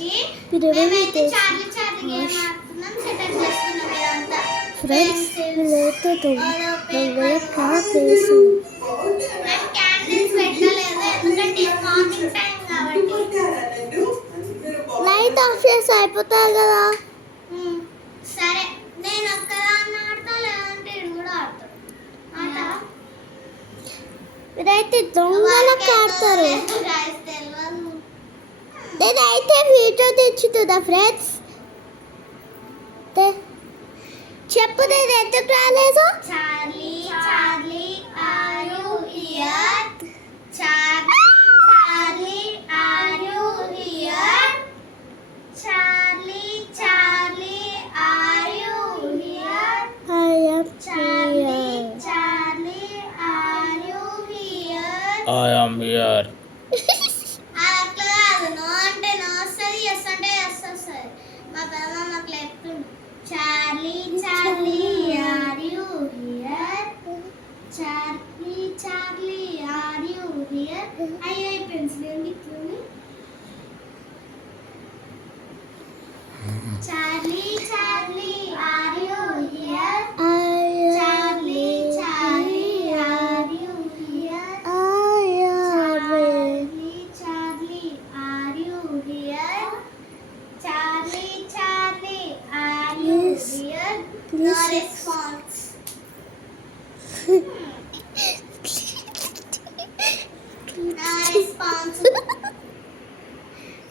వచ్చేసి మేమైతే Charlie Charlie game ఆడుతున్నాం, సెటప్ చేస్తున్నాం ఇదంతా ఫ్రెండ్స్ వీళ్ళైతే దొంగల కాపేసి మేము క్యాండిల్స్ పెట్టలేదు ఎందుకంటే మార్నింగ్ టైం కాబట్టి. లైట్ ఆఫ్ చేసి అయిపోతుంది కదా. సరే నేను ఒక్కదాన్ని ఆడతా, లేదంటే ఇడు కూడా ఆడతాడు. వీరైతే దొంగలకు ఆడతారు. నేనైతే వీడియో తెచ్చుతుందా ఫ్రెండ్స్? చెప్పు నేను ఎందుకు రాలేదు? Charlie Charlie are you here? Charlie Charlie are you here? Charlie Charlie are you here? I am Charlie here. Charlie are you here? I am here. అట్లా కాదు, నో అంటే నో వస్తుంది, ఎస్ అంటే yes వస్తుంది. మా పెద్దమ్మ అట్లా చెప్తుంది. Charlie Charlie are you here? Charlie Charlie are you here? అయ్యో పెన్సిల్ ఎందుకు? Charlie Charlie are you here? Charlie Charlie are you here? Charlie Charlie are you here? Charlie Charlie are you here? No response. No response.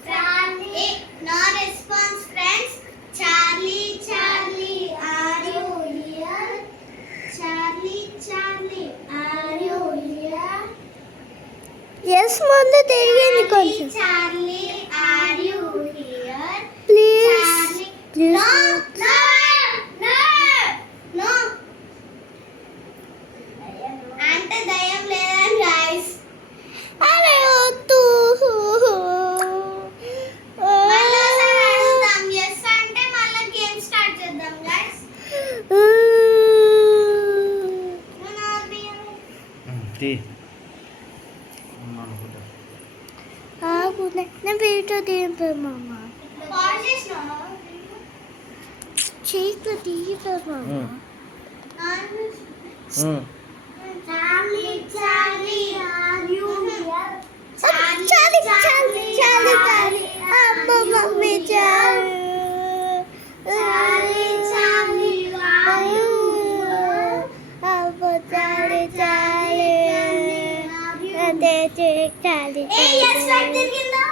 Charlie no response friends. Charlie Charlie are you here? Charlie Charlie are you here? ఎస్ ముందు తిరిగింది కొంచెం. Charlie are you here? Please Charlie please. No no no no అంటే దయ్యం లేదని guys. అరే వద్దు. మళ్ళీ ఒకసారి అడుగుదాం. ఎస్ అంటే మళ్ళీ గేమ్ స్టార్ట్ చేద్దాం గాయ్స్. Tea. ఆగు నేను వీడియో తీయమమ్మ. పాజ్ చేసినావా? చేతిలో తీయమమ్మ. Charlie Charlie are you here? Charlie Charlie Charlie Charlie అమ్మ mummy Charlie. Charlie Charlie are you here? అమ్మ చాలి చాలి అదే చాలి ఏ ఎస్ లైట్ తిరిగిందా?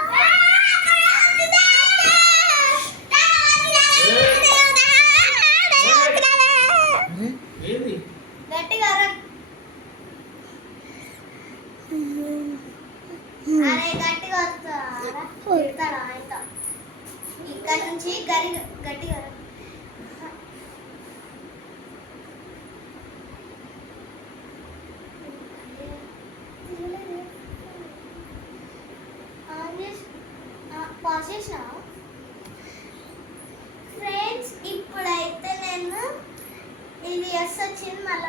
గట్టిగా అరే గట్టిగా వస్తారా? తిడతాడా ఆయన? ఇక్కడ నుంచి గట్టిగా పాజ్ చేసినా? ఫ్రెండ్స్ ఇప్పుడైతే నేను ఇది ఎస్ వచ్చింది మళ్ళీ